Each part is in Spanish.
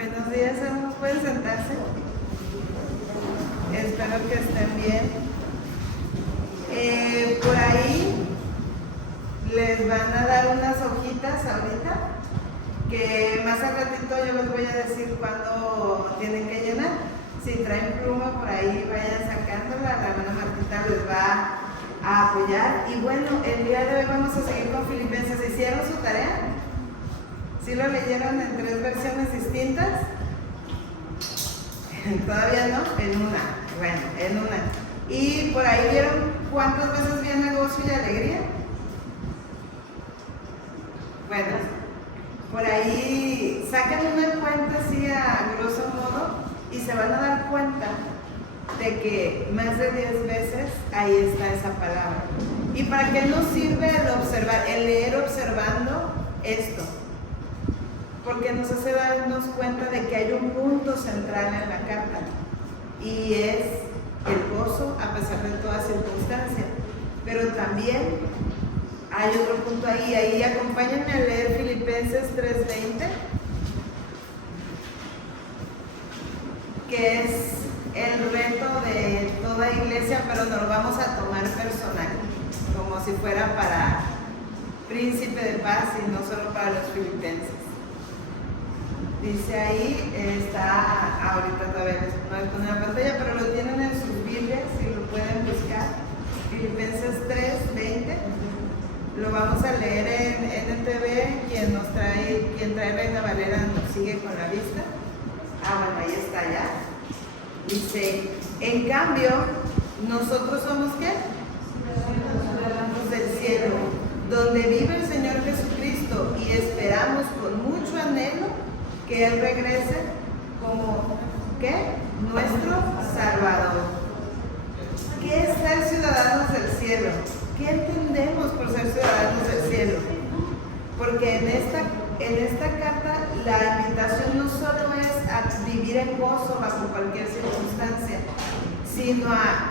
Buenos días, hermanos. ¿Pueden sentarse? Espero que estén bien. Por ahí les van a dar unas hojitas ahorita, que más al ratito yo les voy a decir cuándo tienen que llenar. Si traen pluma por ahí, vayan sacándola. La hermana Martita les va a apoyar. Y bueno, el día de hoy vamos a seguir con Filipenses. ¿Hicieron su tarea? ¿Sí lo leyeron en 3 versiones distintas? Todavía no, en una. Bueno, en una. ¿Y por ahí vieron cuántas veces viene gozo y alegría? Bueno, por ahí saquen una cuenta así a grosso modo y se van a dar cuenta de que más de 10 veces ahí está esa palabra. ¿Y para qué nos sirve el observar, el leer observando esto? Porque nos hace darnos cuenta de que hay un punto central en la carta y es el gozo a pesar de toda circunstancia. Pero también hay otro punto ahí acompáñenme a leer Filipenses 3:20, que es el reto de toda iglesia, pero nos lo vamos a tomar personal, como si fuera para Príncipe de Paz y no solo para los filipenses. Dice ahí, está ahorita todavía no les pone la pantalla, pero lo tienen en sus Biblias si lo pueden buscar. Filipenses 3:20. Lo vamos a leer en NTV. Quien trae Reina Valera nos sigue con la vista. Bueno, ahí está ya. Dice, en cambio, nosotros somos ¿qué? Ciudadanos del cielo, donde vive el Señor Jesucristo, y esperamos con mucho anhelo que Él regrese como ¿qué? Nuestro Salvador. ¿Qué es ser ciudadanos del cielo? ¿Qué entendemos por ser ciudadanos del cielo? Porque en esta carta la invitación no solo es a vivir en gozo bajo cualquier circunstancia, sino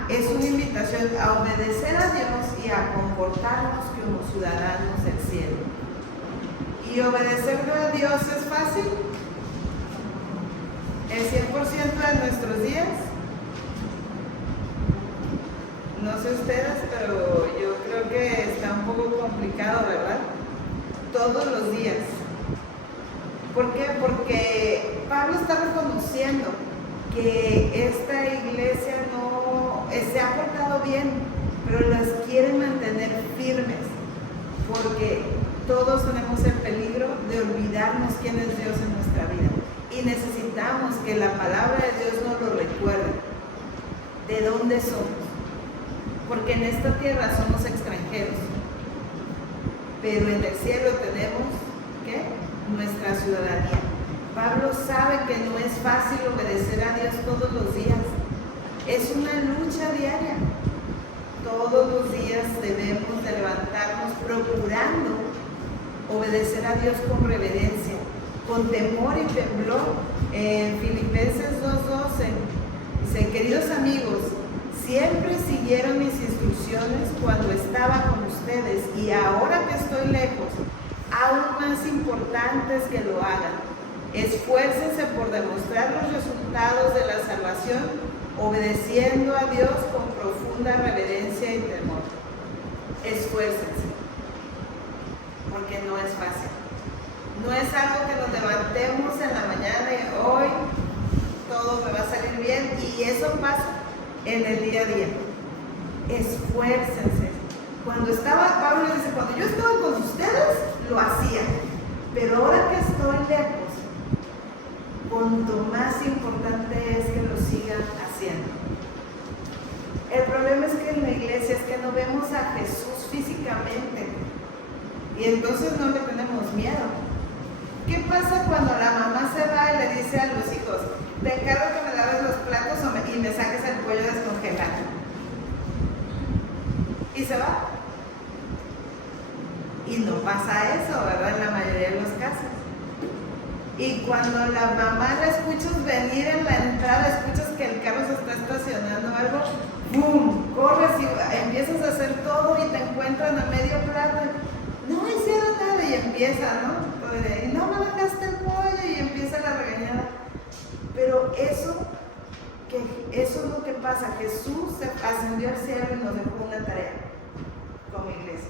es una invitación a obedecer a Dios y a comportarnos como ciudadanos del cielo. ¿Y obedecerle a Dios es fácil? ¿El 100% de nuestros días? No sé ustedes, pero yo creo que está un poco complicado, ¿verdad? Todos los días. ¿Por qué? Porque Pablo está reconociendo que esta iglesia no se ha portado bien, pero las quiere mantener firmes, porque todos tenemos el peligro de olvidarnos quién es Dios en nuestra vida. Y necesitamos que la palabra de Dios nos lo recuerde. ¿De dónde somos? Porque en esta tierra somos extranjeros. Pero en el cielo tenemos, ¿qué? Nuestra ciudadanía. Pablo sabe que no es fácil obedecer a Dios todos los días. Es una lucha diaria. Todos los días debemos de levantarnos procurando obedecer a Dios con reverencia, con temor y temblor. En Filipenses 2:12 dice, queridos amigos, siempre siguieron mis instrucciones cuando estaba con ustedes, y ahora que estoy lejos, aún más importantes que lo hagan. Esfuércense por demostrar los resultados de la salvación, obedeciendo a Dios con profunda reverencia y temor. Esfuércense, porque no es fácil. No es algo que nos levantemos en la mañana y hoy todo me va a salir bien, y eso pasa en el día a día. Esfuércense. Pablo dice, cuando yo estaba con ustedes, lo hacía, pero ahora que estoy lejos, cuanto más importante es que lo sigan haciendo. El problema es que en la iglesia es que no vemos a Jesús físicamente, y entonces no le tenemos miedo. ¿Qué pasa cuando la mamá se va y le dice a los hijos, te encargo que me laves los platos y me saques el pollo descongelado? Y se va. Y no pasa eso, ¿verdad? En la mayoría de los casos. Y cuando la mamá la escuchas venir en la entrada, escuchas que el carro se está estacionando o algo, ¡bum! Corres y empiezas a hacer todo y te encuentran a medio plato. No hicieron nada y empieza, ¿no? Y no me dejaste el pollo y empieza la regañada. Pero eso es lo que pasa. Jesús ascendió al cielo y nos dejó una tarea como iglesia.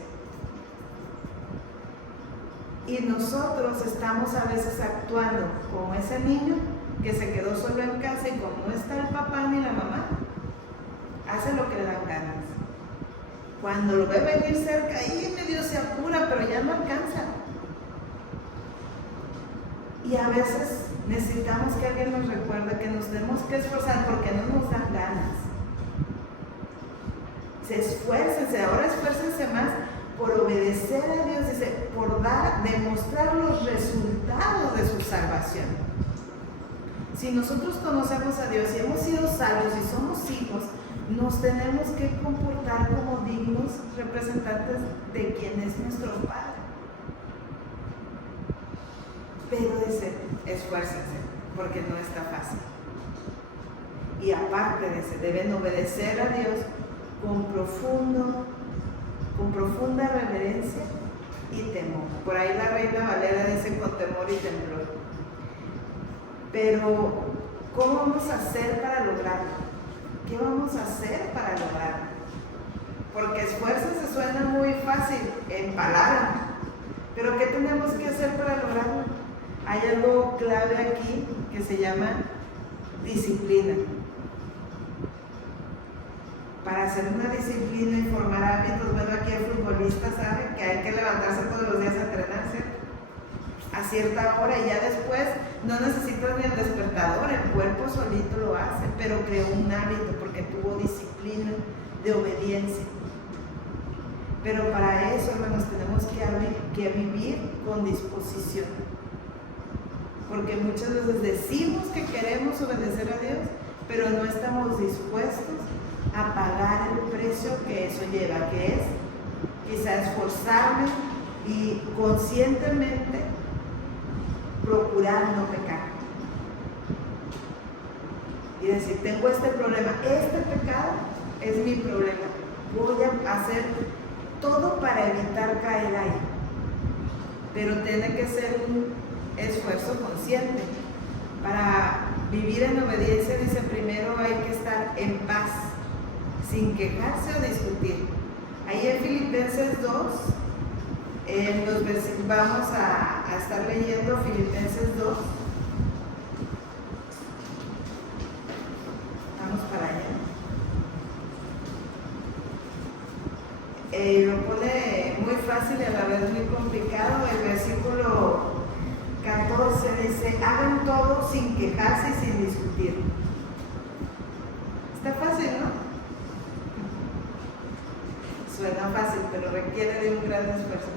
Y nosotros estamos a veces actuando como ese niño que se quedó solo en casa y como no está el papá ni la mamá, hace lo que le dan ganas. Cuando lo ve venir cerca, ahí medio se apura, pero ya no alcanza. Y a veces necesitamos que alguien nos recuerde que nos tenemos que esforzar porque no nos dan ganas. Esfuércense, ahora esfuércense más por obedecer a Dios, dice, por demostrar los resultados de su salvación. Si nosotros conocemos a Dios y hemos sido salvos y somos hijos, nos tenemos que comportar como dignos representantes de quien es nuestro Padre. Pero dice, esfuércense, porque no está fácil. Y aparte de ese, deben obedecer a Dios con profunda reverencia y temor. Por ahí la Reina Valera dice con temor y temblor. Pero, ¿cómo vamos a hacer para lograrlo? ¿Qué vamos a hacer para lograrlo? Porque esfuérzense suena muy fácil en palabras, pero ¿qué tenemos que hacer para lograrlo? Hay algo clave aquí que se llama disciplina. Para hacer una disciplina y formar hábitos, bueno, aquí el futbolista sabe que hay que levantarse todos los días a entrenarse a cierta hora y ya después no necesitas ni el despertador, el cuerpo solito lo hace, pero creó un hábito porque tuvo disciplina de obediencia. Pero para eso, hermanos, tenemos que vivir con disposición. Porque muchas veces decimos que queremos obedecer a Dios, pero no estamos dispuestos a pagar el precio que eso lleva, que es quizá esforzarme y conscientemente procurar no pecar. Y decir, tengo este problema, este pecado es mi problema, voy a hacer todo para evitar caer ahí. Pero tiene que ser un esfuerzo consciente. Para vivir en obediencia, dice, primero hay que estar en paz, sin quejarse o discutir. Ahí en Filipenses 2, vamos a estar leyendo Filipenses 2. Vamos para allá. Lo pone muy fácil y a la vez muy complicado. El versículo 14 dice, hagan todo sin quejarse y sin discutir. Está fácil, ¿no? Suena fácil, pero requiere de un gran esfuerzo.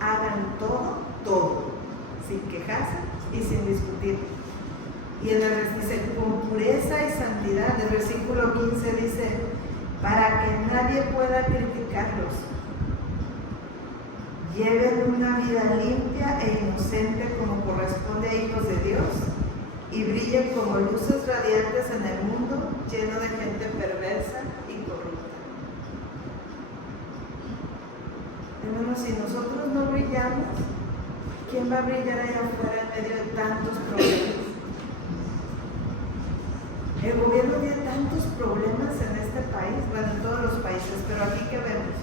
Hagan todo, sin quejarse y sin discutir. Y en el dice, con pureza y santidad. El versículo 15 dice, para que nadie pueda criticarlos. Lleven una vida limpia e inocente como corresponde a hijos de Dios y brillen como luces radiantes en el mundo lleno de gente perversa y corrupta. Hermanos, si nosotros no brillamos, ¿quién va a brillar allá afuera en medio de tantos problemas? El gobierno tiene tantos problemas en este país, bueno, en todos los países, pero aquí ¿qué vemos?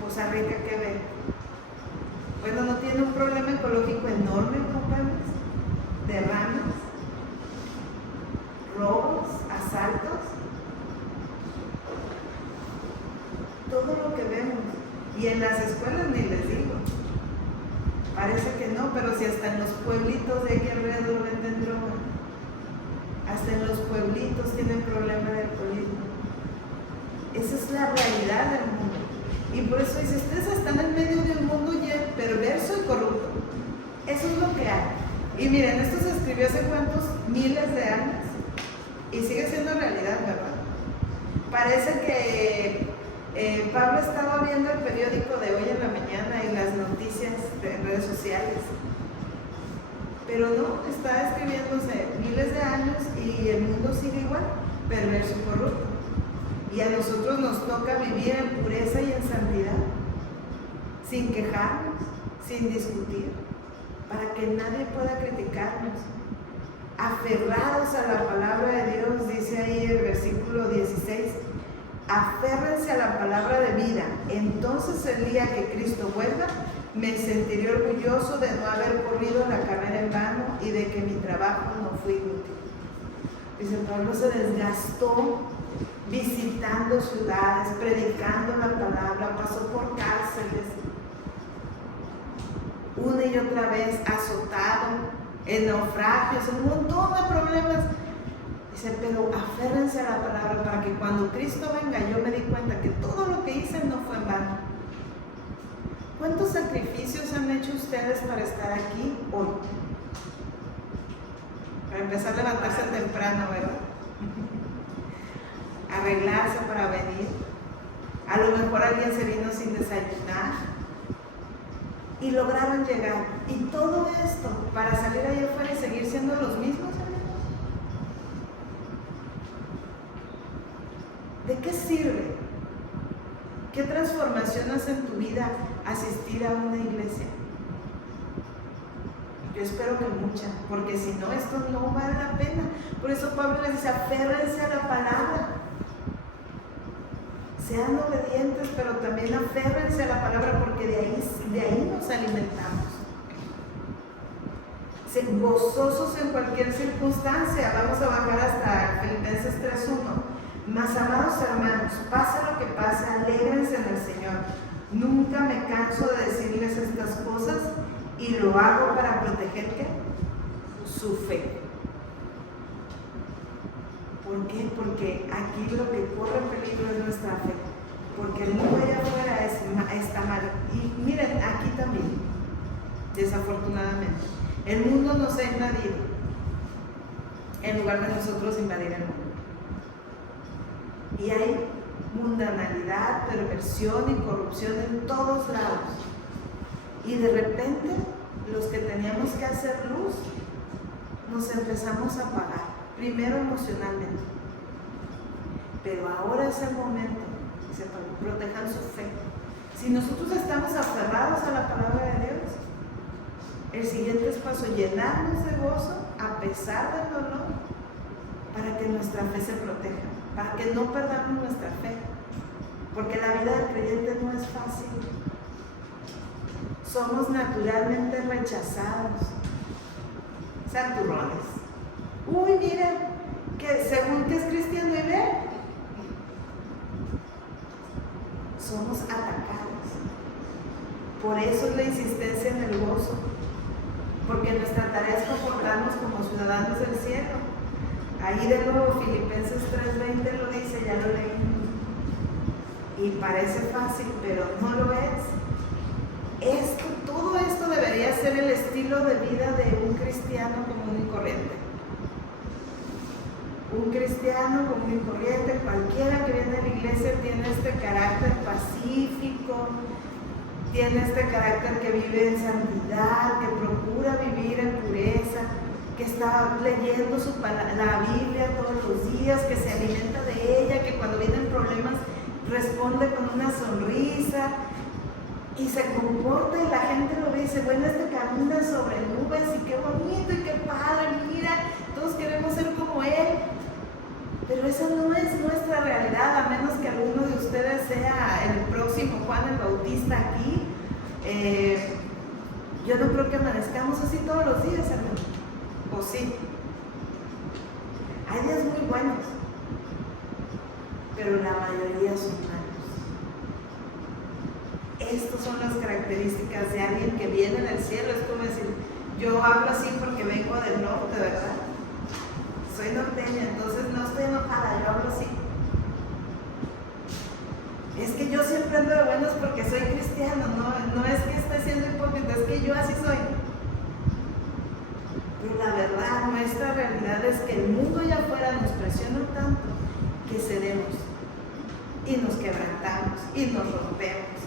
Costa Rica, ¿qué ve? Bueno, no tiene un problema ecológico enorme, compañeros, derrames, robos, asaltos, todo lo que vemos. Y en las escuelas ni les digo. Parece que no, pero si hasta en los pueblitos de aquí alrededor venden droga, hasta en los pueblitos tienen problema de alcoholismo. Esa es la realidad del mundo. Y por eso dice, ustedes están en medio de un mundo perverso y corrupto. Eso es lo que hay. Y miren, esto se escribió hace cuántos miles de años y sigue siendo realidad, ¿verdad? Parece que Pablo estaba viendo el periódico de hoy en la mañana y las noticias de redes sociales. Pero no, está escribiéndose miles de años y el mundo sigue igual, perverso y corrupto. Y a nosotros nos toca vivir en pureza y en santidad, sin quejarnos, sin discutir, para que nadie pueda criticarnos, aferrados a la palabra de Dios, dice ahí el versículo 16, aférrense a la palabra de vida. Entonces el día que Cristo vuelva, me sentiré orgulloso de no haber corrido la carrera en vano y de que mi trabajo no fue inútil. Dice, Pablo se desgastó visitando ciudades, predicando la palabra, pasó por cárceles, una y otra vez azotado, en naufragios, en un montón de problemas. Dice, pero aférrense a la palabra para que cuando Cristo venga yo me di cuenta que todo lo que hice no fue en vano. ¿Cuántos sacrificios han hecho ustedes para estar aquí hoy? Para empezar a levantarse temprano, ¿verdad? Arreglarse para venir. A lo mejor alguien se vino sin desayunar y lograron llegar. Y todo esto para salir allá afuera y seguir siendo los mismos, amigos. ¿De qué sirve? ¿Qué transformación hace en tu vida asistir a una iglesia? Yo espero que mucha, porque si no, esto no vale la pena. Por eso Pablo les dice, aférrense a la palabra. Sean obedientes, pero también aférrense a la palabra, porque de ahí nos alimentamos. Gozosos en cualquier circunstancia. Vamos a bajar hasta Filipenses 3:1. Mas, amados hermanos, pase lo que pase, alégrense en el Señor. Nunca me canso de decirles estas cosas y lo hago para proteger ¿qué? Su fe. ¿Por qué? Porque aquí lo que corre peligro es nuestra fe. Porque el mundo allá afuera está mal. Y miren, aquí también, desafortunadamente, el mundo nos ha invadido en lugar de nosotros invadir el mundo. Y hay mundanalidad, perversión y corrupción en todos lados. Y de repente, los que teníamos que hacer luz, nos empezamos a apagar. Primero emocionalmente. Pero ahora es el momento que se protejan su fe. Si nosotros estamos aferrados a la palabra de Dios, el siguiente es paso, llenarnos de gozo a pesar del dolor, para que nuestra fe se proteja, para que no perdamos nuestra fe, porque la vida del creyente no es fácil. Somos naturalmente rechazados, santurrones. Uy, mira, que según que es cristiano y ve, somos atacados. Por eso es la insistencia en el gozo, porque nuestra tarea es comportarnos como ciudadanos del cielo. Ahí de nuevo Filipenses 3:20 lo dice, ya lo leímos. Y parece fácil, pero no lo es. Todo esto debería ser el estilo de vida de un cristiano común y corriente. Un cristiano común y corriente, cualquiera que viene a la iglesia, tiene este carácter pacífico, tiene este carácter que vive en santidad, que procura vivir en pureza, que está leyendo la Biblia todos los días, que se alimenta de ella, que cuando vienen problemas responde con una sonrisa y se comporta y la gente lo ve y dice, bueno, camina sobre nubes y qué bonito y qué padre, mira, todos queremos ser como él. Pero esa no es nuestra realidad, a menos que alguno de ustedes sea el próximo Juan el Bautista aquí. Yo no creo que amanezcamos así todos los días, hermano. ¿O sí? Hay días muy buenos, pero la mayoría son malos. Estas son las características de alguien que viene del cielo. Es como decir, yo hablo así porque vengo del norte, ¿verdad? Soy norteña, entonces no estoy enojada, yo hablo así. Es que yo siempre ando de buenos porque soy cristiano, no es que esté siendo hipócrita, es que yo así soy. Pero la verdad, nuestra realidad es que el mundo allá afuera nos presiona tanto que cedemos y nos quebrantamos y nos rompemos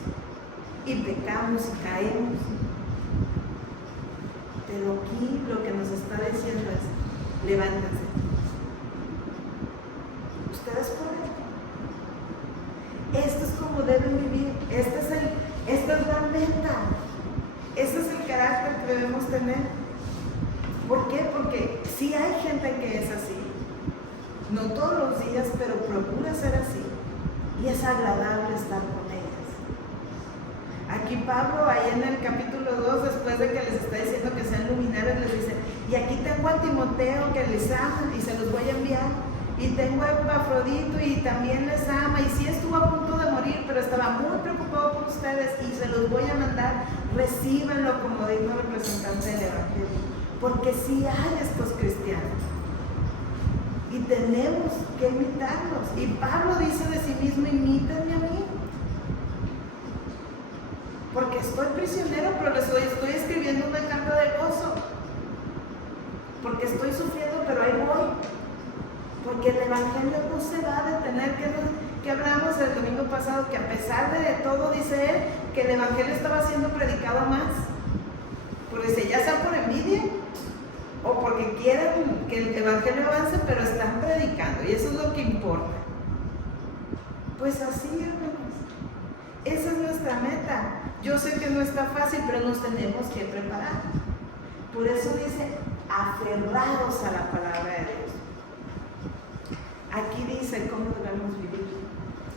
y pecamos y caemos. Pero aquí lo que nos está diciendo es, levántense. Ustedes pueden. Esto es como deben vivir. Esta es la meta. Este es el carácter que debemos tener. ¿Por qué? Porque sí hay gente que es así, no todos los días, pero procura ser así, y es agradable estar con ellas. Aquí Pablo, ahí en el capítulo 2, después de que les está diciendo que sean luminarios, les dice, y aquí tengo a Timoteo que les ama y se los voy a enviar, y tengo a Epafrodito y también les ama, y sí estuvo a punto de morir, pero estaba muy preocupado por ustedes y se los voy a mandar, recíbanlo como digno representante del Evangelio, porque sí hay estos cristianos y tenemos que imitarlos. Y Pablo dice de sí mismo, imítenme a mí, porque estoy prisionero, pero les estoy escribiendo una carta de gozo, porque estoy sufriendo, pero ahí voy, porque el Evangelio no se va a detener. Que hablamos el domingo pasado, que a pesar de todo, dice él, que el Evangelio estaba siendo predicado más, porque dice, ya sea por envidia, o porque quieren que el Evangelio avance, pero están predicando, y eso es lo que importa. Pues así, hermanos, esa es nuestra meta. Yo sé que no está fácil, pero nos tenemos que preparar. Por eso dice, aferrados a la palabra de Dios. Aquí dice cómo debemos vivir.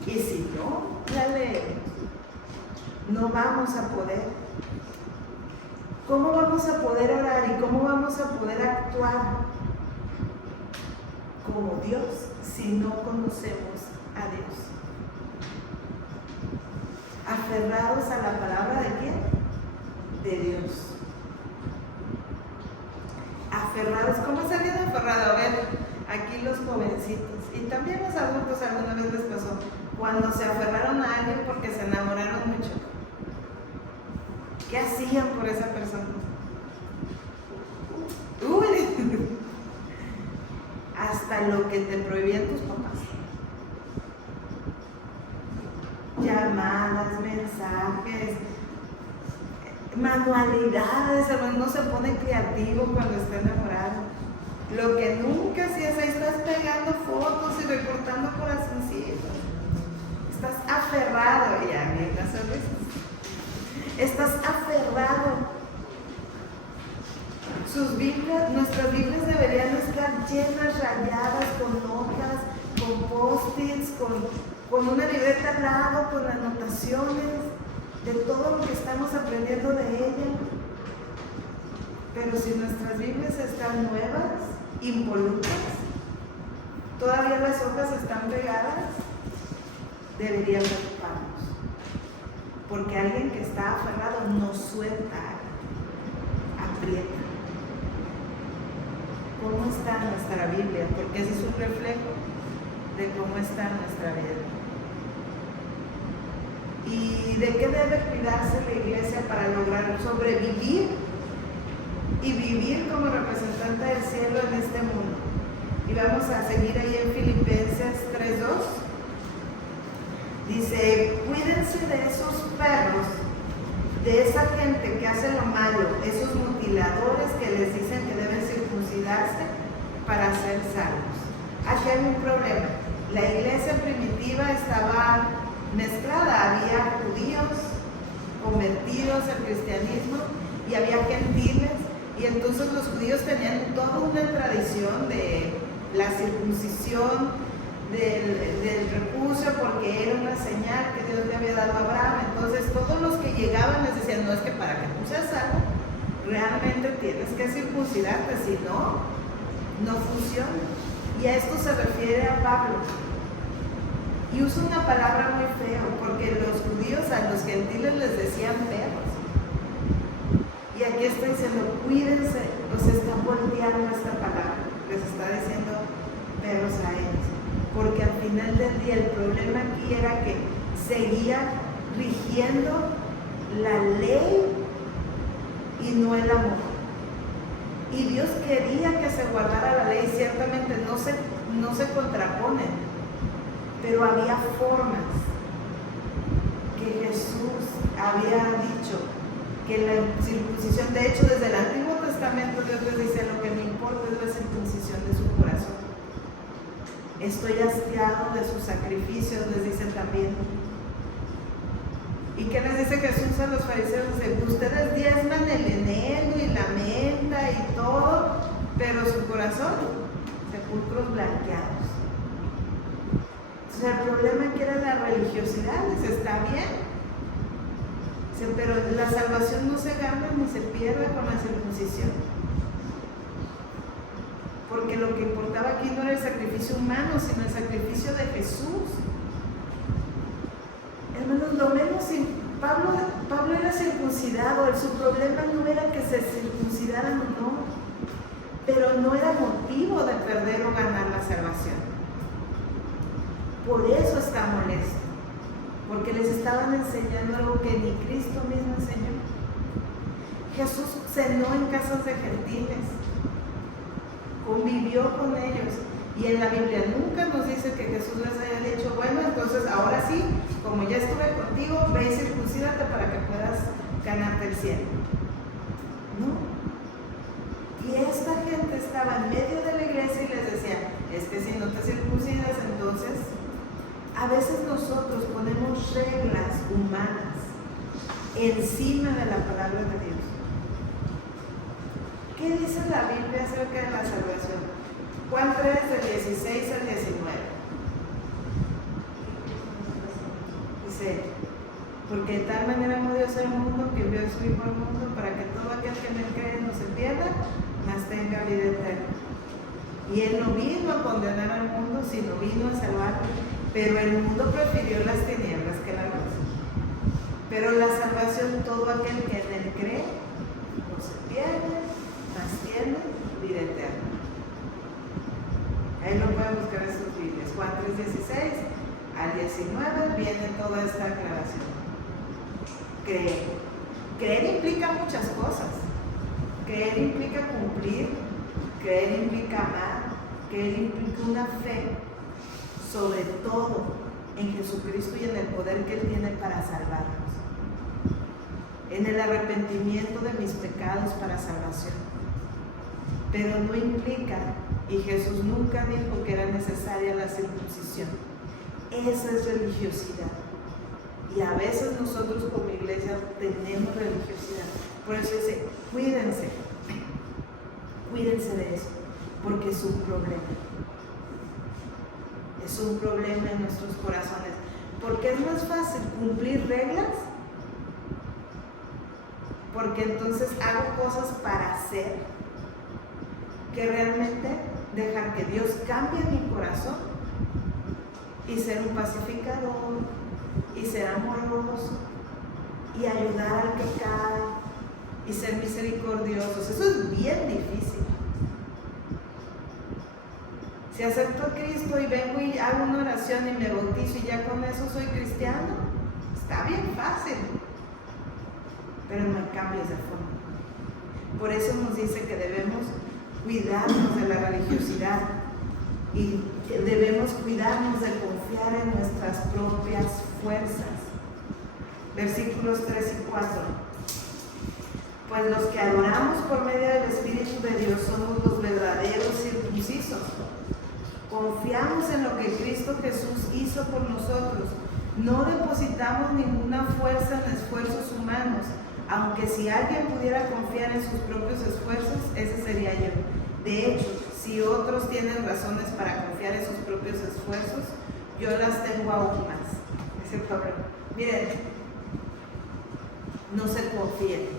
Y si no la leemos, no vamos a poder. ¿Cómo vamos a poder orar y cómo vamos a poder actuar como Dios si no conocemos a Dios? Aferrados a la palabra de quién? De Dios. Aferrados. ¿Cómo es alguien aferrado? A ver, aquí los jovencitos y también los adultos alguna vez les pasó, cuando se aferraron a alguien porque se enamoraron mucho. ¿Qué hacían por esa persona? Uy, hasta lo que te prohibían tus papás. Llamadas, mensajes, manualidades. Hermano, no se pone creativo cuando está enamorado. Lo que nunca hacías, ahí estás pegando fotos y recortando corazoncitos. Estás aferrado, y a mí la sonrisa. Estás aferrado. Sus Biblias, nuestras Biblias deberían estar llenas, rayadas, con notas, con post-its, con una libreta al lado, con anotaciones de todo lo que estamos aprendiendo de ella. Pero si nuestras Biblias están nuevas, impolutas, todavía las hojas están pegadas, deberían preocuparnos, porque alguien que está aferrado no suelta, aprieta. ¿Cómo está nuestra Biblia? Porque ese es un reflejo de cómo está nuestra vida. ¿Y de qué debe cuidarse la iglesia para lograr sobrevivir y vivir como representante del cielo en este mundo? Y vamos a seguir ahí en Filipenses 3:2. Dice, cuídense de esos perros, de esa gente que hace lo malo, esos mutiladores que les dicen que deben circuncidarse para ser salvos. Aquí hay un problema. La iglesia primitiva estaba mezclada, había judíos convertidos al cristianismo y había gentiles, y entonces los judíos tenían toda una tradición de la circuncisión, del prepucio, porque era una señal que Dios le había dado a Abraham. Entonces todos los que llegaban les decían, no, es que para que tú seas salvo realmente tienes que circuncidarte, si no, no funciona. Y a esto se refiere a Pablo. Y usa una palabra muy fea, porque los judíos a los gentiles les decían perros. Y aquí está diciendo, cuídense, los está volteando esta palabra, les está diciendo perros a ellos. Porque al final del día el problema aquí era que seguía rigiendo la ley y no el amor. Y Dios quería que se guardara la ley, ciertamente no se contraponen, pero había formas que Jesús había dicho que la circuncisión, de hecho desde el Antiguo Testamento Dios les dice, lo que me importa es la circuncisión de su corazón. Estoy hastiado de sus sacrificios, les dice también. ¿Y qué les dice Jesús a los fariseos? Dice, ustedes diezman el enero y la menta y todo, sepulcros blanqueados. Entonces, el problema que era la religiosidad, está bien. Pero la salvación no se gana ni se pierde con la circuncisión. Porque lo que importaba aquí no era el sacrificio humano, sino el sacrificio de Jesús. Hermanos, lo menos Pablo era circuncidado, su problema no era que se circuncidaran o no, pero no era motivo de perder o ganar la salvación. Por eso está molesto, porque les estaban enseñando algo que ni Cristo mismo enseñó. Jesús cenó en casas de gentiles, convivió con ellos, y en la Biblia nunca nos dice que Jesús les haya dicho, bueno, entonces ahora sí, como ya estuve contigo, ve y circuncídate para que puedas ganarte el cielo. No. Y esta gente estaba en medio de la iglesia y les decía, es que si no te circuncidas, entonces a veces nosotros ponemos reglas humanas encima de la palabra de Dios. ¿Qué dice la Biblia acerca de la salvación? Juan 3, del 16 al 19. Dice, porque de tal manera amó Dios al mundo que envió a su Hijo al mundo para que todo aquel que en él cree no se pierda, mas tenga vida eterna. Y él no vino a condenar al mundo, sino vino a salvarlo. Pero el mundo prefirió las tinieblas que la luz. Pero la salvación, todo aquel que en él cree, no se pierde, mas tiene vida eterna. Ahí lo pueden buscar en sus Biblias. Juan 3:16 al 19 viene toda esta aclaración. Creer. Creer implica muchas cosas. Creer implica cumplir, creer implica amar, creer implica una fe, sobre todo en Jesucristo y en el poder que Él tiene para salvarnos, en el arrepentimiento de mis pecados para salvación. Pero no implica, y Jesús nunca dijo que era necesaria la circuncisión. Esa es religiosidad. Y a veces nosotros como iglesia tenemos religiosidad. Por eso dice, cuídense de eso, porque es un problema. Es un problema en nuestros corazones. Porque es más fácil cumplir reglas, porque entonces hago cosas para hacer, que realmente dejar que Dios cambie mi corazón y ser un pacificador y ser amoroso y ayudar al que cae y ser misericordiosos. Eso es bien difícil. Si acepto a Cristo y vengo y hago una oración y me bautizo y ya con eso soy cristiano, está bien fácil, pero no hay cambios de forma. Por eso nos dice que debemos cuidarnos de la religiosidad y debemos cuidarnos de confiar en nuestras propias fuerzas. Versículos 3 y 4. Pues los que adoramos por medio del Espíritu de Dios somos los verdaderos circuncisos. Confiamos en lo que Cristo Jesús hizo por nosotros. No depositamos ninguna fuerza en esfuerzos humanos, aunque si alguien pudiera confiar en sus propios esfuerzos, ese sería yo. De hecho, si otros tienen razones para confiar en sus propios esfuerzos, yo las tengo aún más. Dice Pablo, miren, no se confíen.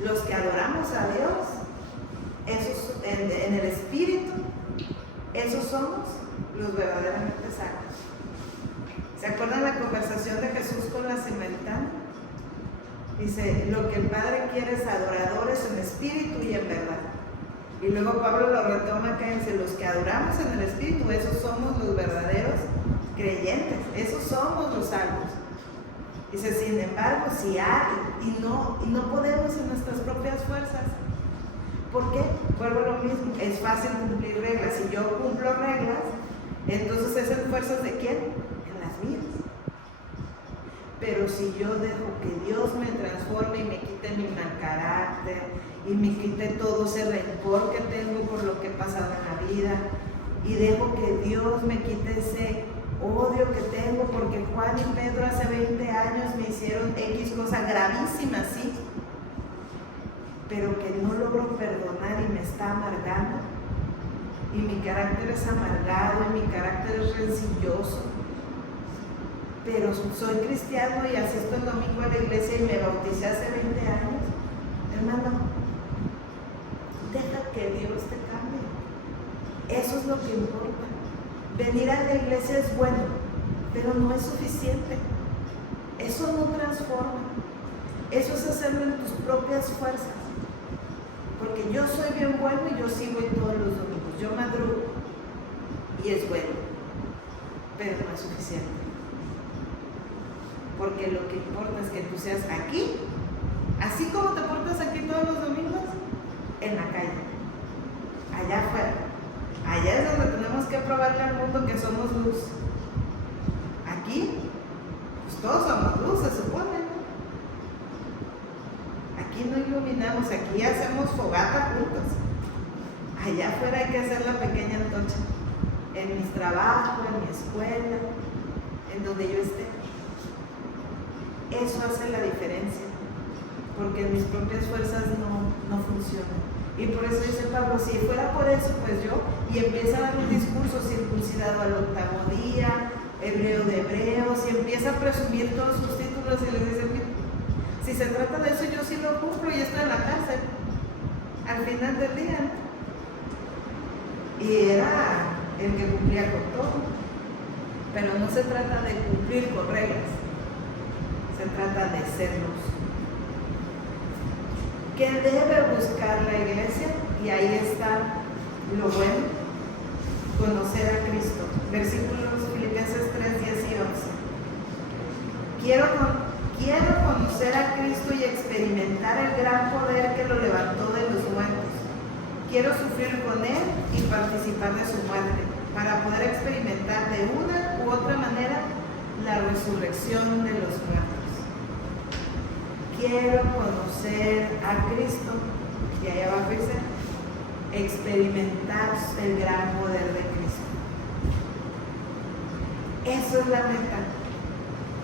Los que adoramos a Dios, esos en el Espíritu, esos somos los verdaderamente sanos. ¿Se acuerdan la conversación de Jesús con la samaritana? Dice, lo que el Padre quiere es adoradores en espíritu y en verdad. Y luego Pablo lo retoma acá y dice, los que adoramos en el Espíritu, esos somos los verdaderos creyentes, esos somos los salvos. Dice, sin embargo, si hay, y no podemos en nuestras propias fuerzas. ¿Por qué? Vuelvo a lo mismo, es fácil cumplir reglas. Si yo cumplo reglas, entonces ¿es en fuerzas de quién? En las mías. Pero si yo dejo que Dios me transforme y me quite mi mal carácter, y me quite todo ese rencor que tengo por lo que he pasado en la vida, y dejo que Dios me quite ese odio que tengo porque Juan y Pedro hace 20 años me hicieron X cosa gravísima, sí, pero que no logro perdonar y me está amargando, y mi carácter es amargado y mi carácter es rencilloso, pero soy cristiano y asisto el domingo a la iglesia y me bauticé hace 20 años, hermano, deja que Dios te cambie. Eso es lo que importa. Venir a la iglesia es bueno, pero no es suficiente. Eso no transforma. Eso es hacerlo en tus propias fuerzas. Porque yo soy bien bueno y yo sí voy todos los domingos. Yo madrugo y es bueno, pero no es suficiente. Porque lo que importa es que tú seas aquí, así como te portas aquí todos los domingos, en la calle, allá afuera. Allá es donde tenemos que probarle al mundo que somos luz. Aquí, pues todos somos luz, se supone, ¿no? Aquí no iluminamos, aquí hacemos fogata juntos. Allá afuera hay que hacer la pequeña antorcha. En mi trabajo, en mi escuela, en donde yo esté. Eso hace la diferencia, porque mis propias fuerzas no funcionan. Y por eso dice Pablo, si fuera por eso, pues yo, y empieza a dar un discurso circuncidado al 8º día, hebreo de hebreos, y empieza a presumir todos sus títulos y les dice, mira, si se trata de eso, yo sí lo cumplo y estoy en la cárcel, al final del día, ¿no? Y era el que cumplía con todo, pero no se trata de cumplir con reglas, se trata de ser luz. ¿Qué debe buscar la iglesia? Y ahí está lo bueno, conocer a Cristo. Versículos Filipenses 3, 10 y 11. Quiero conocer a Cristo y experimentar el gran poder que lo levantó de los muertos. Quiero sufrir con Él y participar de su muerte, para poder experimentar de una u otra manera la resurrección de los muertos. Quiero conocer a Cristo, y ahí abajo dice, experimentar el gran poder de Cristo. Eso es la meta.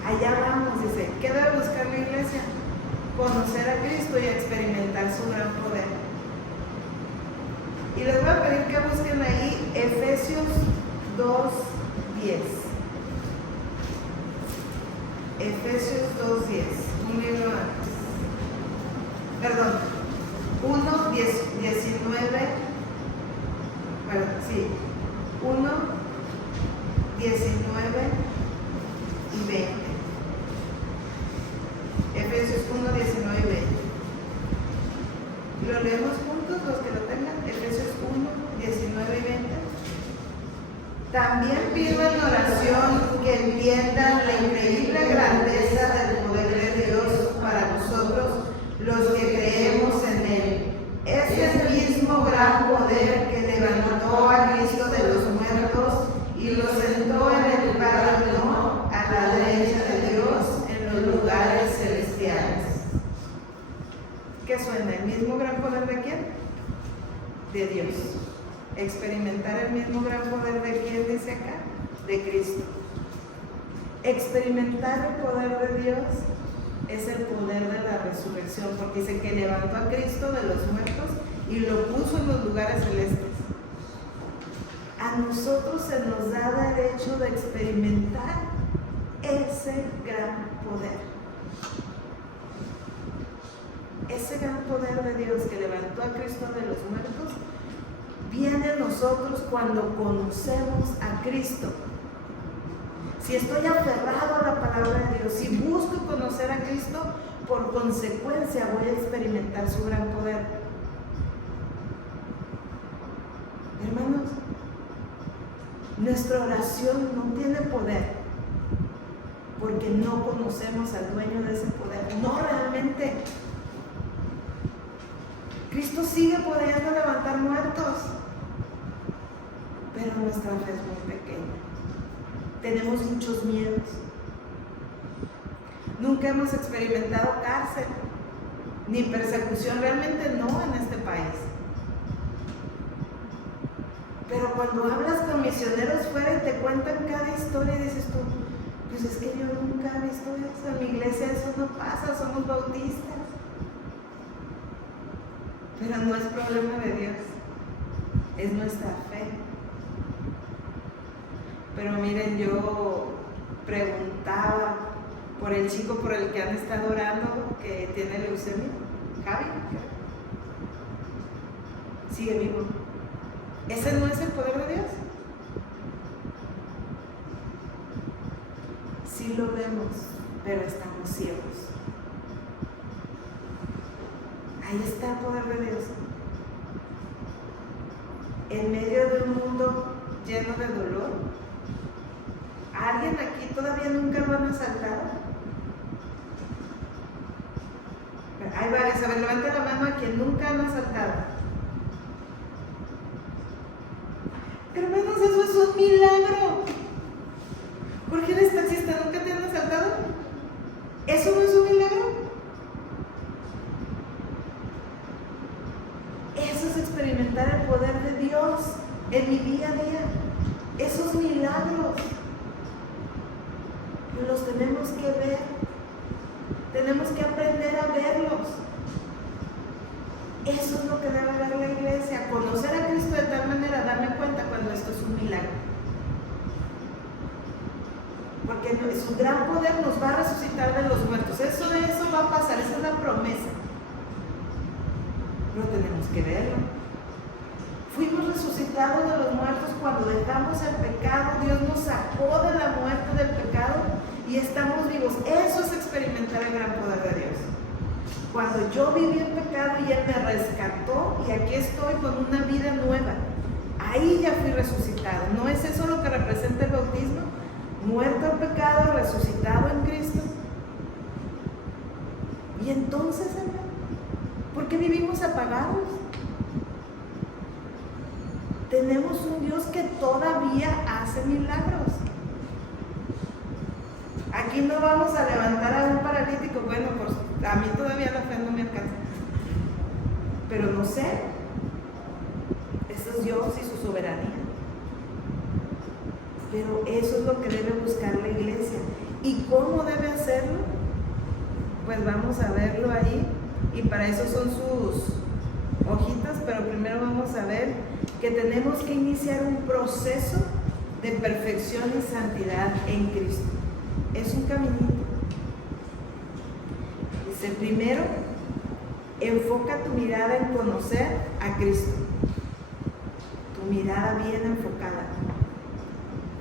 Allá vamos, dice, ¿qué debe buscar la iglesia? Conocer a Cristo y experimentar su gran poder. Y les voy a pedir que busquen ahí Efesios 2:10. Efesios 2:10, un libro antes. Perdón, 1:19, perdón, sí, 1:19 y 20. Efesios 1:19 y 20. ¿Lo leemos juntos los que lo tengan? Efesios 1:19 y 20. También pido en oración que entiendan la increíble grandeza del poder de Dios para nosotros, los que creemos en Él. Es el mismo gran poder que levantó a Cristo de los muertos y lo sentó en el lugar de honor a la derecha de Dios en los lugares celestiales. ¿Qué suena? ¿El mismo gran poder de quién? De Dios. Experimentar el mismo gran poder de quién dice acá, de Cristo. Experimentar el poder de Dios es el poder de la resurrección, porque dice que levantó a Cristo de los muertos y lo puso en los lugares celestes. A nosotros se nos da derecho de experimentar ese gran poder. Ese gran poder de Dios que levantó a Cristo de los muertos viene a nosotros cuando conocemos a Cristo. Si estoy aferrado a la palabra de Dios, si busco conocer a Cristo, por consecuencia voy a experimentar su gran poder. Hermanos, nuestra oración no tiene poder porque no conocemos al dueño de ese poder. No realmente. Cristo sigue pudiendo levantar muertos, pero nuestra fe es muy pequeña. Tenemos muchos miedos. Nunca hemos experimentado cárcel, ni persecución, realmente no en este país. Pero cuando hablas con misioneros fuera y te cuentan cada historia y dices tú, pues es que yo nunca he visto eso, en mi iglesia eso no pasa, somos bautistas. Pero no es problema de Dios. es nuestra fe. Pero miren, yo preguntaba por el chico por el que han estado orando, que tiene leucemia, Javi, sigue vivo. ¿Ese no es el poder de Dios? Sí lo vemos, pero estamos ciegos. Ahí está el poder de Dios. En medio de un mundo lleno de dolor, ¿alguien aquí todavía nunca lo han asaltado? Hay varios, a ver, levante la mano a quien nunca han asaltado. Hermanos, eso es un milagro. ¿Por qué eres taxista? ¿Nunca te han asaltado? ¿Eso no es un milagro? Eso es experimentar el poder de Dios en mi día a día. Esos milagros los tenemos que ver. Tenemos que aprender a verlos. Eso es lo que debe ver la iglesia. Conocer a Cristo de tal manera, darme cuenta cuando esto es un milagro. Porque su gran poder nos va a resucitar de los muertos. Eso va a pasar, esa es la promesa. Pero tenemos que verlo. Fuimos resucitados de los muertos cuando dejamos el pecado. Dios nos sacó de la muerte del pecado y estamos vivos. Eso es experimentar el gran poder de Dios. Cuando yo viví el pecado y Él me rescató y aquí estoy con una vida nueva. Ahí ya fui resucitado. ¿No es eso lo que representa el bautismo? Muerto al pecado, resucitado en Cristo. Y entonces, hermano, ¿por qué vivimos apagados? Tenemos un Dios que todavía hace milagros. Aquí no vamos a levantar a un paralítico. Bueno, pues a mí todavía la fe no me alcanza. Pero no sé. Eso es Dios y su soberanía. Pero eso es lo que debe buscar la iglesia. ¿Y cómo debe hacerlo? Pues vamos a verlo ahí. Y para eso son sus hojitas. Pero primero vamos a ver que tenemos que iniciar un proceso de perfección y santidad en Cristo. Es un caminito. Dice, primero, enfoca tu mirada en conocer a Cristo. Tu mirada bien enfocada.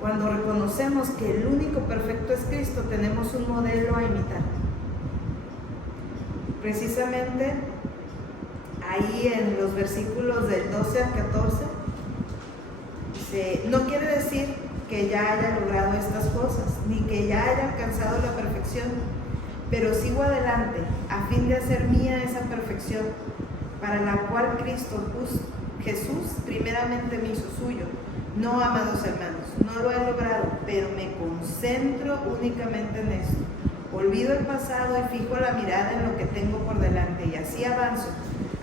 Cuando reconocemos que el único perfecto es Cristo, tenemos un modelo a imitar. Precisamente ahí en los versículos del 12 al 14, dice, no quiere decir que ya haya logrado estas cosas, ni que ya haya alcanzado la perfección, pero sigo adelante a fin de hacer mía esa perfección, para la cual Cristo Jesús primeramente me hizo suyo. No, amados hermanos, no lo he logrado, pero me concentro únicamente en esto. Olvido el pasado y fijo la mirada en lo que tengo por delante, y así avanzo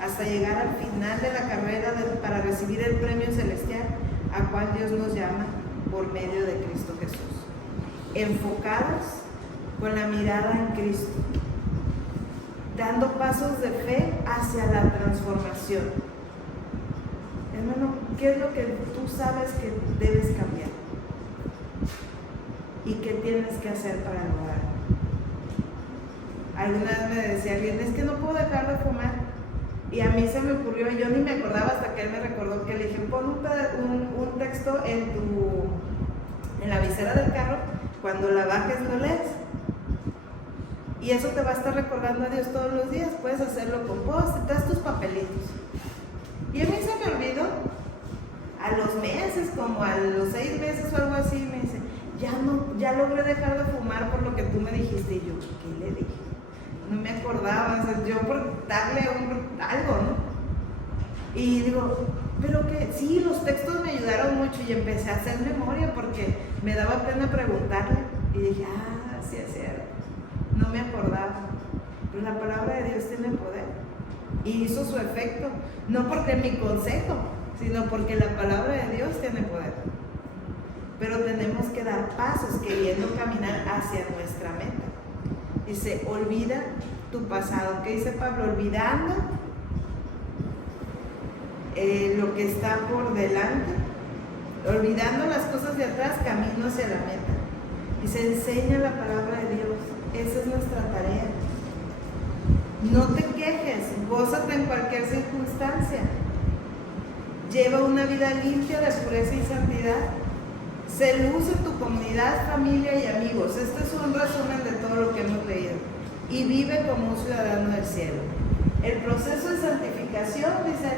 hasta llegar al final de la carrera para recibir el premio celestial a cual Dios nos llama por medio de Cristo Jesús. Enfocados con la mirada en Cristo, dando pasos de fe hacia la transformación. Hermano, ¿qué es lo que tú sabes que debes cambiar? ¿Y qué tienes que hacer para lograrlo? Alguna vez me decía alguien, es que no puedo dejar de fumar. Y a mí se me ocurrió, y yo ni me acordaba hasta que él me recordó, que le dije, pon un texto en la visera del carro, cuando la bajes lo lees. Y eso te va a estar recordando a Dios todos los días. Puedes hacerlo con post, te das tus papelitos. Y a mí se me olvidó, a los meses, como a los 6 meses o algo así, me dice, ya logré dejar de fumar por lo que tú me dijiste. Y yo, ¿qué le dije? No me acordaba, o sea, yo por darle algo, ¿no? Y digo, pero que sí, los textos me ayudaron mucho y empecé a hacer memoria porque me daba pena preguntarle. Y dije, sí es cierto, no me acordaba. Pero la palabra de Dios tiene poder. Y hizo su efecto, no porque mi consejo, sino porque la palabra de Dios tiene poder. Pero tenemos que dar pasos queriendo caminar hacia nuestra meta. Dice, olvida tu pasado. ¿Qué dice Pablo? Olvidando lo que está por delante, olvidando las cosas de atrás, camino hacia la meta. Y se enseña la palabra de Dios. Esa es nuestra tarea. No te quejes, gózate en cualquier circunstancia. Lleva una vida limpia de pureza y santidad. Sé luz en tu comunidad, familia y amigos. Este es un resumen de todo lo que hemos leído. Y vive como un ciudadano del cielo. El proceso de santificación, dice,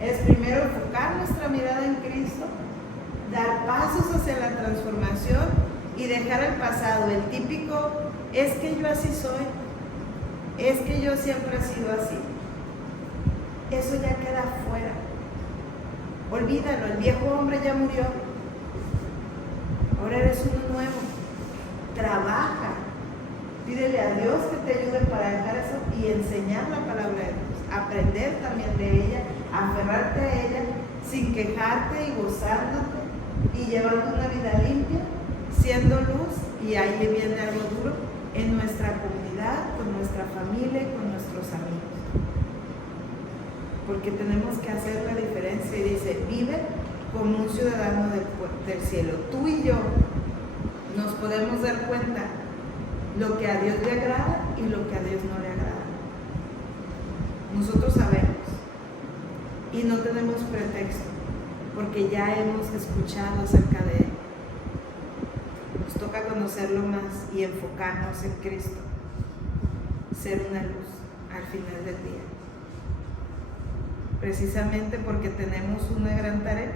es primero enfocar nuestra mirada en Cristo, dar pasos hacia la transformación y dejar el pasado. El típico, es que yo así soy, es que yo siempre he sido así. Eso ya queda fuera. Olvídalo, el viejo hombre ya murió. Ahora eres uno nuevo. Trabaja. Pídele a Dios que te ayude para dejar eso y enseñar la palabra de Dios. Aprender también de ella, aferrarte a ella sin quejarte y gozándote y llevando una vida limpia, siendo luz. Y ahí viene algo duro en nuestra comunidad, con nuestra familia y con nuestros amigos. Porque tenemos que hacer la diferencia y dice, vive como un ciudadano del cielo. Tú y yo nos podemos dar cuenta lo que a Dios le agrada y lo que a Dios no le agrada. Nosotros sabemos y no tenemos pretexto porque ya hemos escuchado acerca de Él. Nos toca conocerlo más y enfocarnos en Cristo, ser una luz al final del día. Precisamente porque tenemos una gran tarea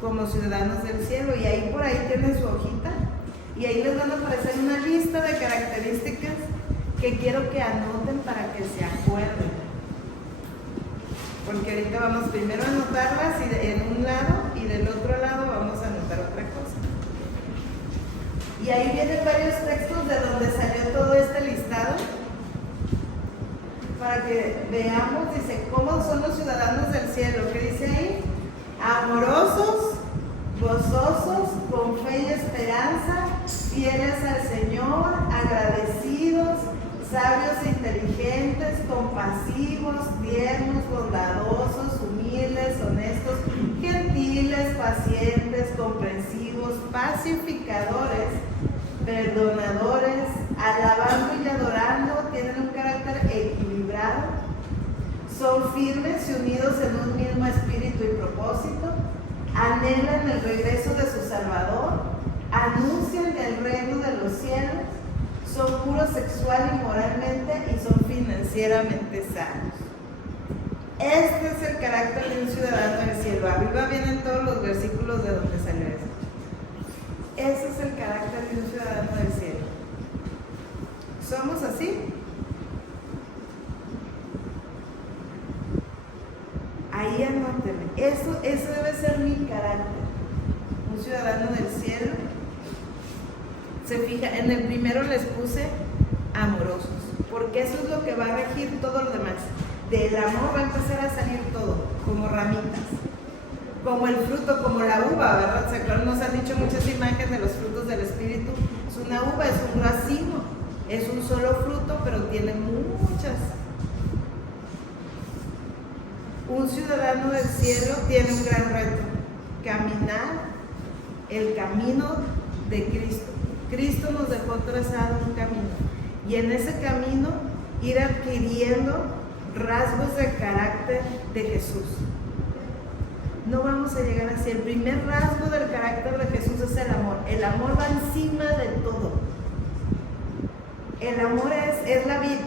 como ciudadanos del cielo. Y ahí por ahí tienen su hojita y ahí les van a aparecer una lista de características que quiero que anoten para que se acuerden, porque ahorita vamos primero a anotarlas en un lado y del otro lado vamos a anotar otra cosa. Y ahí vienen varios textos de donde salió todo este listado para que veamos. Dice, ¿cómo son los ciudadanos del cielo? ¿Qué dice ahí? Amorosos, gozosos, con fe y esperanza, fieles al Señor, agradecidos, sabios e inteligentes, compasivos, tiernos, bondadosos, humildes, honestos, gentiles, pacientes, comprensivos, pacificadores, perdonadores, alabando y adorando, tienen un carácter equilibrado, son firmes y unidos en un mismo espíritu y propósito, anhelan el regreso de su Salvador, anuncian el reino de los cielos, son puros sexual y moralmente y son financieramente sanos. Este es el carácter de un ciudadano del cielo. Arriba vienen todos los versículos de donde salió eso. Ese es el carácter de un ciudadano del cielo. ¿Somos así? Ahí anótenme. Eso debe ser mi carácter. Un ciudadano del cielo. Se fija, en el primero les puse amorosos, porque eso es lo que va a regir todo lo demás. Del amor va a empezar a salir todo, como ramitas, como el fruto, como la uva, ¿verdad? ¿Se acuerdan? Nos han dicho muchas imágenes de los frutos del Espíritu. Es una uva, es un racimo, es un solo fruto, pero tiene muchas. Un ciudadano del cielo tiene un gran reto: caminar el camino de Cristo. Cristo nos dejó trazado un camino y en ese camino ir adquiriendo rasgos de carácter de Jesús. No vamos a llegar así. El primer rasgo del carácter de Jesús es el amor. El amor va encima de todo. El amor es la vid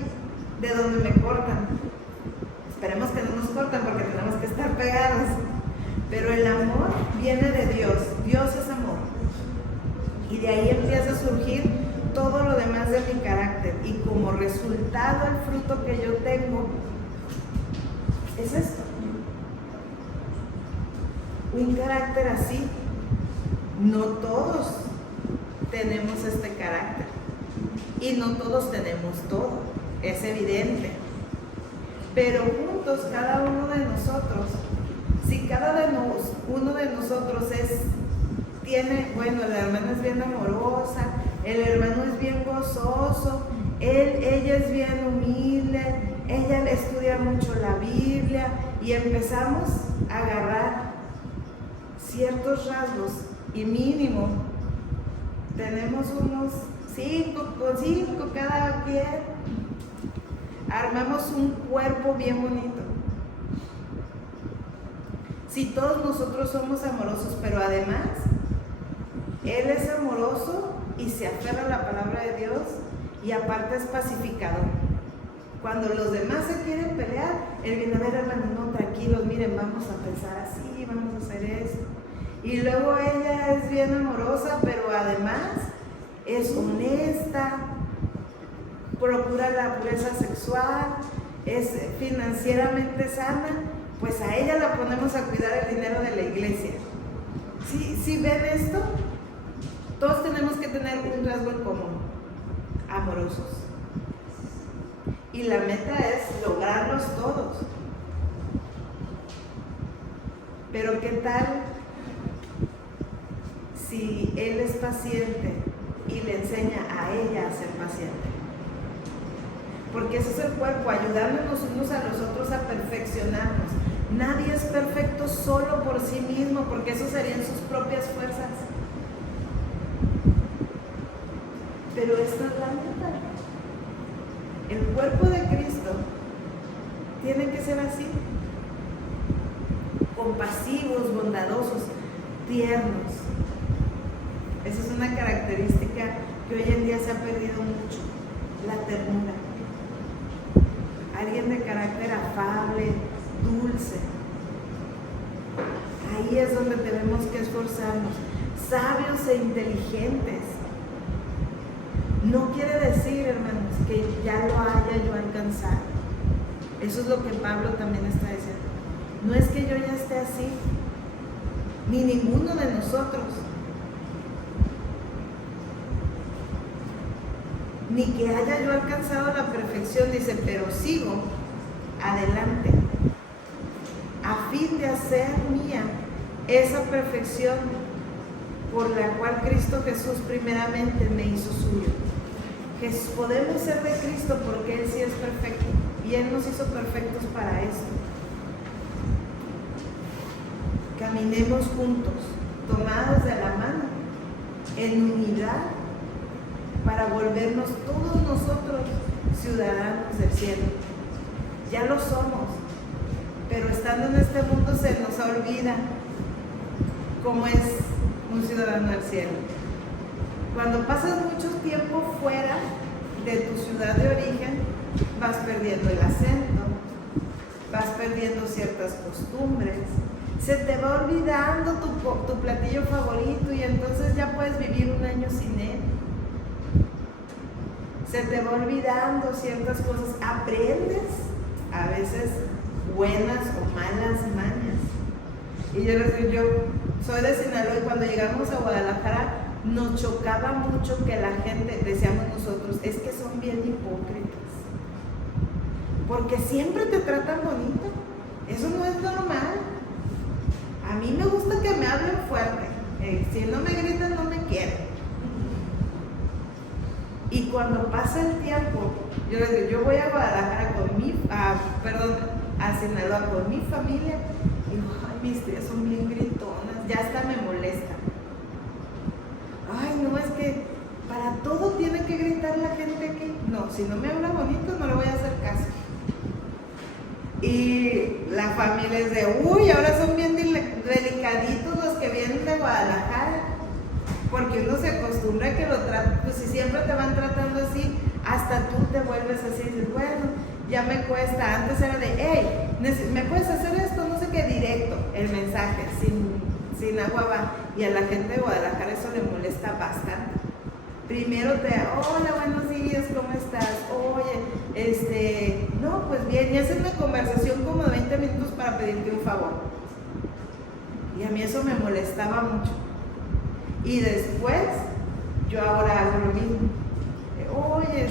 de donde me cortan. Esperemos que no nos cortan porque tenemos que estar pegados. Pero el amor viene de Dios. Dios es amor. Y de ahí empieza a surgir todo lo demás de mi carácter. Y como resultado, el fruto que yo tengo es esto. Un carácter así. No todos tenemos este carácter. Y no todos tenemos todo. Es evidente. Pero juntos, cada uno de nosotros, si cada uno de nosotros la hermana es bien amorosa, el hermano es bien gozoso, ella es bien humilde, ella estudia mucho la Biblia y empezamos a agarrar ciertos rasgos y mínimo tenemos unos 5 cada quien, armamos un cuerpo bien bonito. Si todos nosotros somos amorosos, pero además Él es amoroso y se aferra a la palabra de Dios y aparte es pacificador. Cuando los demás se quieren pelear, Él viene a ver, hermano, no, tranquilos, miren, vamos a pensar así, vamos a hacer esto. Y luego ella es bien amorosa, pero además es honesta, procura la pureza sexual, es financieramente sana. Pues a ella la ponemos a cuidar el dinero de la iglesia. ¿Sí ven esto? Todos tenemos que tener un rasgo en común: amorosos. Y la meta es lograrlos todos. Pero ¿qué tal si él es paciente y le enseña a ella a ser paciente? Porque ese es el cuerpo, ayudándonos unos a los otros a perfeccionarnos. Nadie es perfecto solo por sí mismo, porque eso serían sus propias fuerzas. Pero esta es la meta. El cuerpo de Cristo tiene que ser así: compasivos, bondadosos, tiernos. Esa es una característica que hoy en día se ha perdido mucho: la ternura. Alguien de carácter afable, dulce. Ahí es donde tenemos que esforzarnos. Sabios e inteligentes. No quiere decir, hermanos, que ya lo haya yo alcanzado. Eso es lo que Pablo también está diciendo. No es que yo ya esté así, ni ninguno de nosotros, ni que haya yo alcanzado la perfección. Dice, pero sigo adelante a fin de hacer mía esa perfección por la cual Cristo Jesús primeramente me hizo suyo. Podemos ser de Cristo porque Él sí es perfecto y Él nos hizo perfectos para esto. Caminemos juntos, tomados de la mano, en unidad, para volvernos todos nosotros ciudadanos del cielo. Ya lo somos, pero estando en este mundo se nos olvida cómo es un ciudadano del cielo. Cuando pasas mucho tiempo fuera de tu ciudad de origen, vas perdiendo el acento, vas perdiendo ciertas costumbres, se te va olvidando tu platillo favorito y entonces ya puedes vivir un año sin él. Se te va olvidando ciertas cosas, aprendes a veces buenas o malas mañas. Y yo soy de Sinaloa y cuando llegamos a Guadalajara nos chocaba mucho que la gente, decíamos nosotros, es que son bien hipócritas, porque siempre te tratan bonito. Eso no es normal. A mí me gusta que me hablen fuerte. Si no me gritan, no me quieren. Y cuando pasa el tiempo, yo les digo, yo voy a Guadalajara a Sinaloa con mi familia, y digo, ay, mis tías son bien gritonas, ya hasta me molesta. Ay, no, es que para todo tiene que gritar la gente aquí. No, si no me habla bonito, no le voy a hacer caso. Y la familia es de, uy, ahora son bien delicaditos los que vienen de Guadalajara. Porque uno se acostumbra a que lo traten, pues si siempre te van tratando así, hasta tú te vuelves así y dices, bueno, ya me cuesta. Antes era de, hey, ¿me puedes hacer esto? No sé qué, directo, el mensaje, sin agua va. Y a la gente de Guadalajara eso le molesta bastante. Primero hola, buenos días, ¿cómo estás? Oye, no, pues bien, y haces una conversación como de 20 minutos para pedirte un favor. Y a mí eso me molestaba mucho. Y después, yo ahora hago lo mismo. Oye,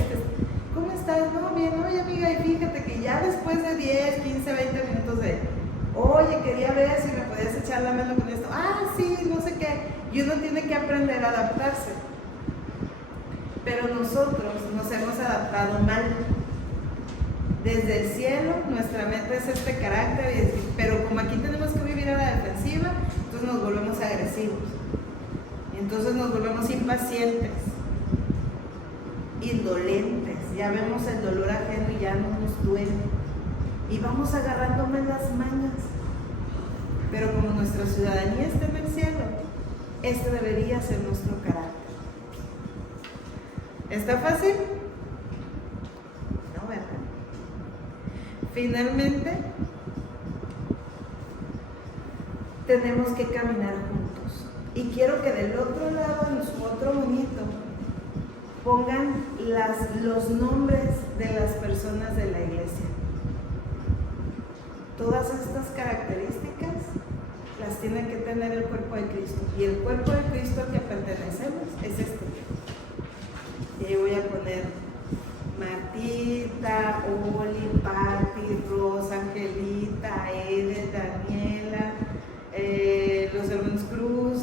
¿cómo estás? No, bien, oye amiga, y fíjate que ya después de 10, 15, 20 minutos oye, quería ver si me podías echar la mano con esto. Ah, sí, no sé qué. Y uno tiene que aprender a adaptarse. Pero nosotros nos hemos adaptado mal. desde el cielo, nuestra meta es este carácter, pero como aquí tenemos que vivir a la defensiva, entonces nos volvemos agresivos, entonces nos volvemos impacientes, indolentes, ya vemos el dolor ajeno y ya no nos duele, y vamos agarrándome las mañas. Pero como nuestra ciudadanía está en el cielo, este debería ser nuestro carácter. ¿Está fácil? No, ¿verdad? Finalmente, tenemos que caminar juntos. Y quiero que del otro lado, en su otro monito, pongan los nombres de las personas de la iglesia. Todas estas características las tiene que tener el cuerpo de Cristo. Y el cuerpo de Cristo al que pertenecemos es este. Y ahí voy a poner Martita, Oli, Patti, Rosa, Angelita, Ede, Daniela, los hermanos Cruz,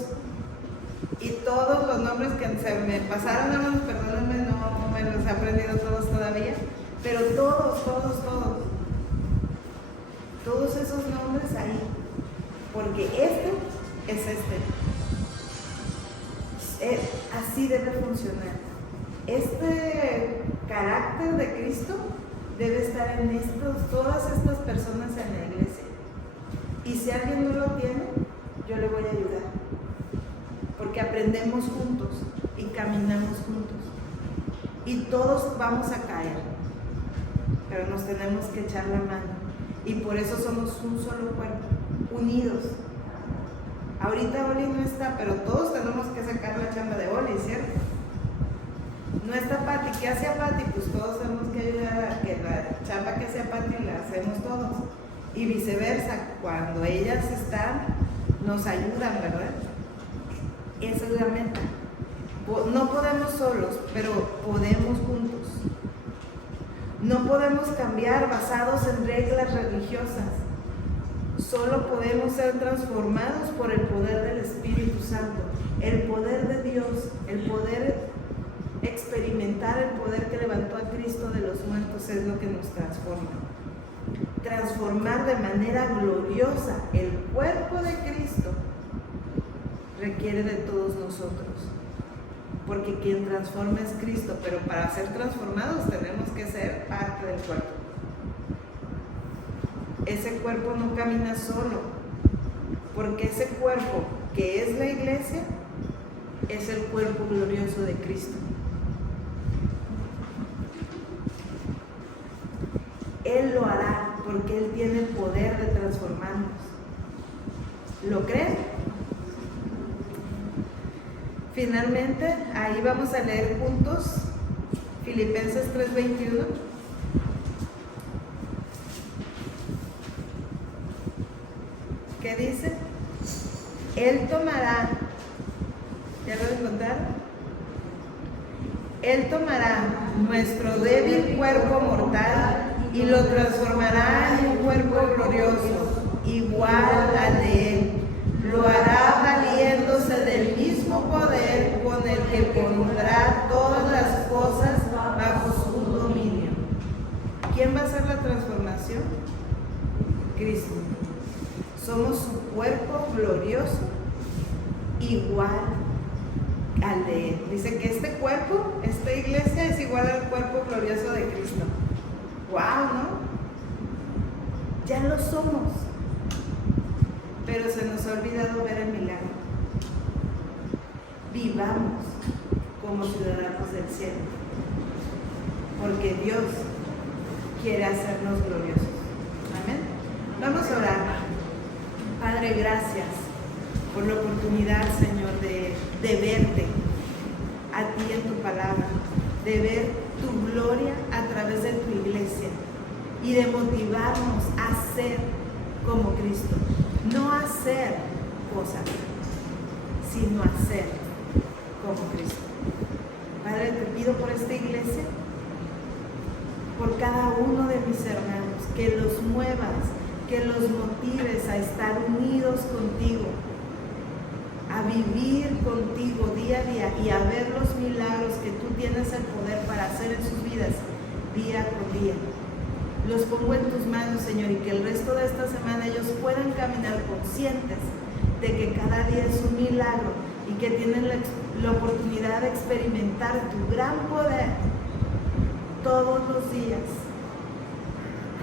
y todos los nombres que se me pasaron, hermanos, perdónenme, no me los he aprendido todos todavía, pero todos esos nombres ahí, porque este es así debe funcionar. Este carácter de Cristo debe estar en todas estas personas en la iglesia. Y si alguien no lo tiene, yo le voy a ayudar, porque aprendemos juntos y caminamos juntos, y todos vamos a caer, pero nos tenemos que echar la mano, y por eso somos un solo cuerpo, unidos. Ahorita Oli no está, pero todos tenemos que sacar la chamba de Oli, ¿cierto? No está Patti. ¿Qué hace Patti? Pues todos tenemos que ayudar a que la chamba que hacía Patti la hacemos todos. Y viceversa, cuando ellas están, nos ayudan, ¿verdad? Esa es la meta. No podemos solos, pero podemos juntos. No podemos cambiar basados en reglas religiosas. Solo podemos ser transformados por el poder del Espíritu Santo, el poder de Dios, el poder experimentar el poder que levantó a Cristo de los muertos es lo que nos transforma. Transformar de manera gloriosa el cuerpo de Cristo requiere de todos nosotros, porque quien transforma es Cristo, pero para ser transformados tenemos que ser parte del cuerpo. Ese cuerpo no camina solo, porque ese cuerpo que es la iglesia es el cuerpo glorioso de Cristo. Él lo hará porque Él tiene el poder de transformarnos. ¿Lo creen? Finalmente, ahí vamos a leer juntos Filipenses 3:21. ¿Qué dice? Él tomará, ¿ya lo encontraron? Él tomará nuestro débil cuerpo mortal y lo transformará en un cuerpo glorioso, igual al de Él. Lo hará valiéndose del mismo poder con el que pondrá todas las cosas bajo su dominio. ¿Quién va a hacer la transformación? Cristo. Somos su cuerpo glorioso, igual al de Él. Dice que este cuerpo, esta iglesia es igual al cuerpo glorioso de Cristo. ¡Wow!, ¿no? Ya lo somos, pero se nos ha olvidado ver el milagro. Vivamos como ciudadanos del cielo, porque Dios quiere hacernos gloriosos. Amén. Vamos a orar. Padre, gracias por la oportunidad, Señor, de verte a ti en tu palabra, de ver tu gloria a través de tu iglesia y de motivarnos a ser como Cristo. No a hacer cosas, sino a ser como Cristo. Padre, te pido por esta iglesia, por cada uno de mis hermanos, que los muevas, que los motives a estar unidos contigo, a vivir contigo día a día y a ver los milagros que tú tienes el poder para hacer en sus vidas día con día. Los pongo en tus manos, Señor, y que el resto de esta semana ellos puedan caminar conscientes de que cada día es un milagro y que tienen la oportunidad de experimentar tu gran poder todos los días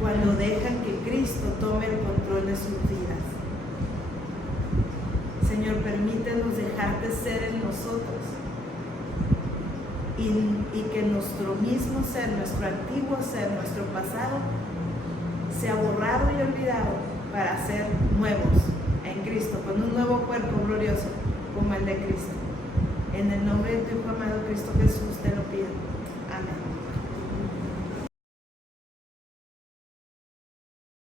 cuando dejan que Cristo tome el control de sus vidas. Señor, permítenos dejarte ser en nosotros y que nuestro mismo ser, nuestro antiguo ser, nuestro pasado sea borrado y olvidado para ser nuevos en Cristo, con un nuevo cuerpo glorioso como el de Cristo. En el nombre de tu Hijo amado Cristo Jesús te lo